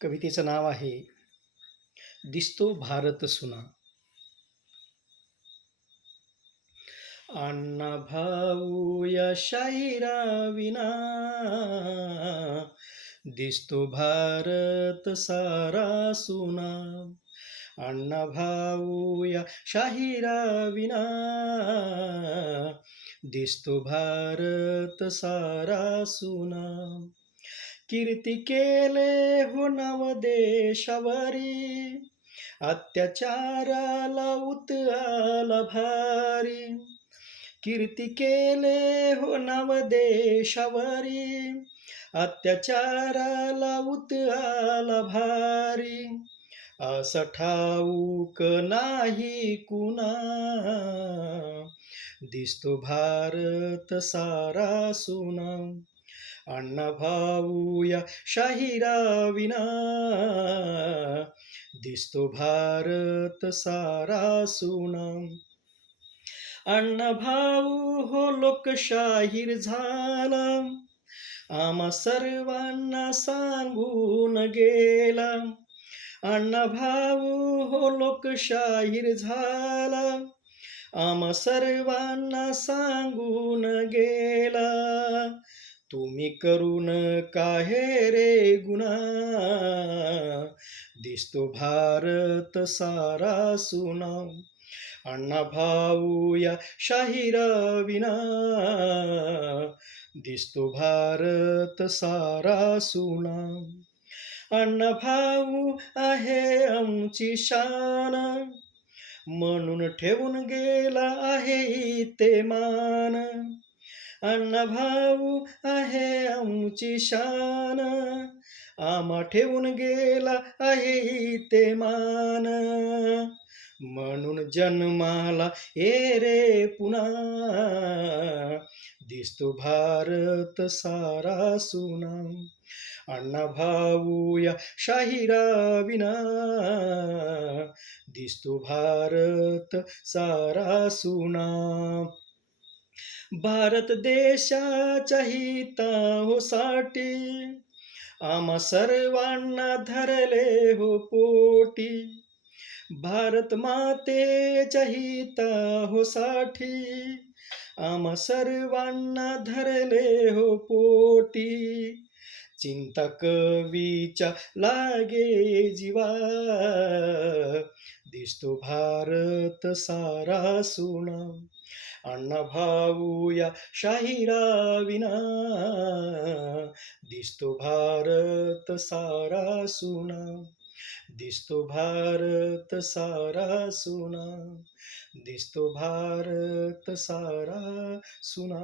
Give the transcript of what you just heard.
कवितेचं नाव आहे दिसतो भारत सुना. अण्णा भाऊ या शाहिराविना दिसतो भारत सारा सुना. अण्णा भाऊ या शाहिराविना दिसतो भारत सारा सुना. कीर्ती केले हो नवदेशावरी, अत्याचाराला उत आला भारी. कीर्ती केले हो नवदेशावरी, अत्याचाराला उत आला भारी. असं ठाऊक नाही कुणा, दिसतो भारत सारा सुना. अण्णा भाऊ या शाहिराविना दिसतो भारत सारा सुना. अण्णा भाऊ हो लोकशाहीर झाला, आम्हा सर्वांना सांगून गेला. अण्णा भाऊ हो लोकशाहीर झाला, आम्हा सर्वांना सांगून गेला. तुम्ही करून काहे रे गुन्हा, दिसतो भारत सारा सुना. अण्णा भाऊ या शाहिराविना दिसतो भारत सारा सुना. अण्णा भाऊ आहे आमची शान, म्हणून ठेवून गेला आहे इथे मान. अण्णा भाऊ आहे आमची शान, आम्हा ठेवून गेला आहे इथे मान. म्हणून जन्माला ये रे पुन्हा, दिसतो भारत सारा सुना. अण्णा भाऊ या शाहिराविना दिसतो भारत सारा सुना. भारत देशाच्या हितासाठी आम्हा सर्वांना धरले हो पोटी. भारत मातेच्या हितासाठी आम्हा सर्वांना धरले हो पोटी. चिंता कवीच्या लागे जीवा, दिसतो भारत सारा सुना. अण्णा भाऊ या शाहिराविना दिसतो भारत सारा सुना. दिसतो भारत सारा सुना, दिसतो भारत सारा सुना.